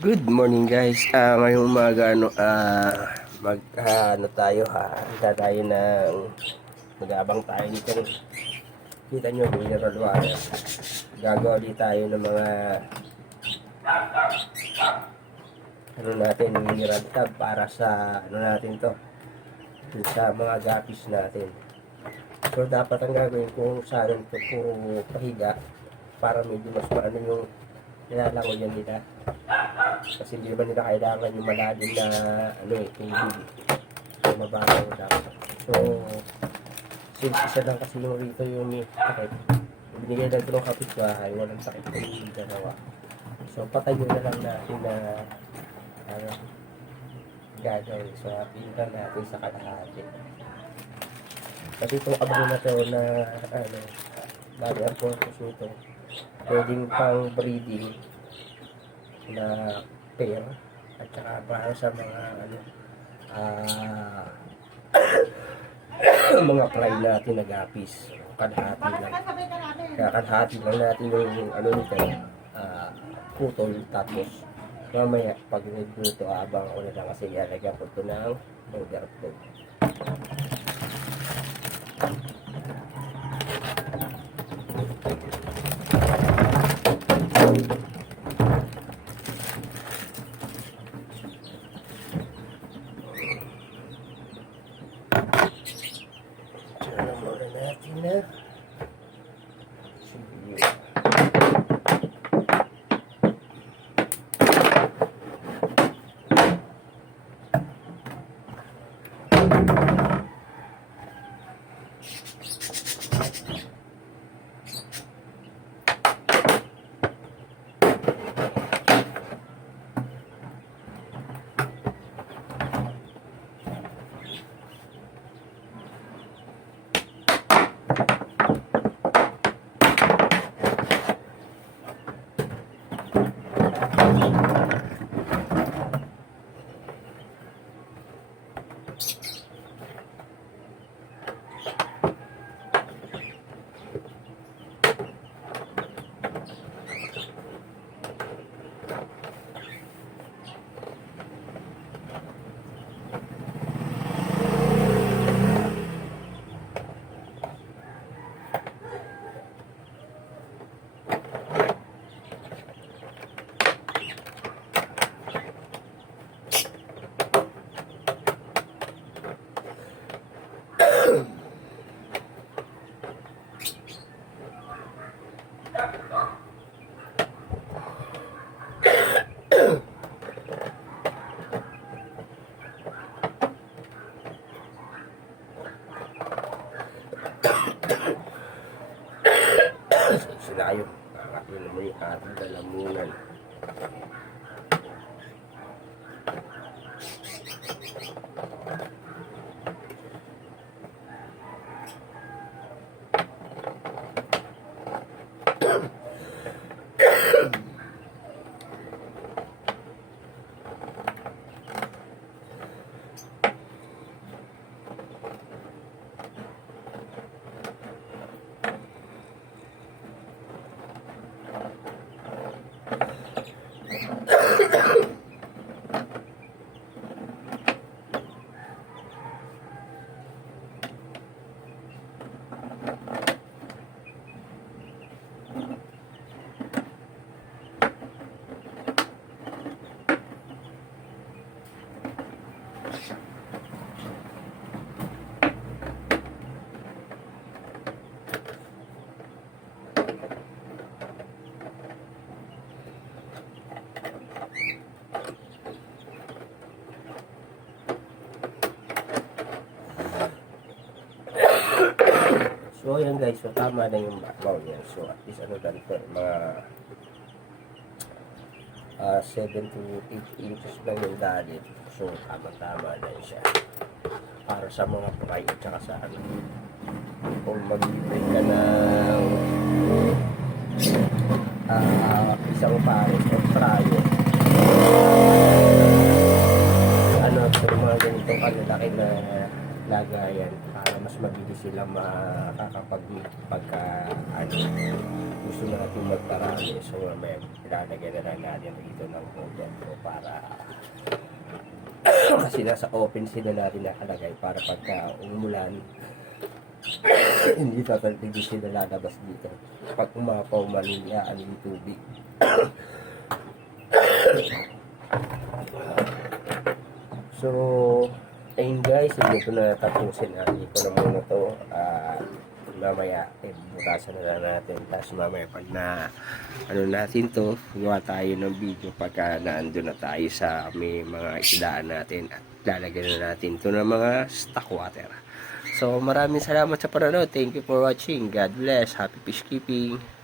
Good morning guys. Ah, ngayong umaga ano ah mag ah, ano tayo ha. Handa tayo ng magabang tayo nito. Kita nyo mineral water. Gagawa ulit tayo ng mga ano natin mineral tag para sa ano natin to sa mga gapis natin. So dapat ang gagawin ko sa akin puro pahiga para medyo mas maano yung nilalangoy nila. Kasi hindi naman nila kailangan yung malalim na ano eh, tubig. So, mababaw dapat. So, since isa lang kasi yung rito yung may sakit. Binigay lang ito ng kapitbahay, walang sakit kung hindi dalawa. So, patayo na lang natin na ano, gagawin. So, pinta natin sa kalahati. Kasi itong abang na to na ano, dami ang purpose nito. Pwedeng pang breeding na pair at saka para sa mga ano ah mga fly natin na gapis kalahati lang. Kaya kalahati lang natin yung ano nito ah putol. Tapos mamaya pag nagluto abang ako na lang kasi ilalagyan ko ito ng overflow Diyan muna natin na sige yun naman yung ating So ayan guys, so tama na yung backbow niya. So at least ano lang ito, mga uh, 7 to 8 inches lang yung dalit. So tama-tama na siya. Para sa mga fry at saka sa ano. Kung mag-ibig ka ng uh, isang pares o fryo. Ano, itong mga ganitong kalalaki na lagayan mas mabilis sila makakapag pagka ano, gusto natin magparami. So, may ilalagay na lang natin dito ng ko para kasi nasa open sila natin nakalagay para pagka umulan hindi tatalpig hindi sila lalabas dito. Pag umapaw, maniyaan yung tubig. so, ayun guys, hindi ko na tapusin. Hindi ko na muna to. At mamaya, eh, butasan na natin. Tapos mamaya pag na, ano natin to, gawa tayo ng video pagka naandun na tayo sa may mga isdaan natin. At lalagyan na natin to ng mga stock water. So, maraming salamat sa panonood. Thank you for watching. God bless. Happy fish keeping.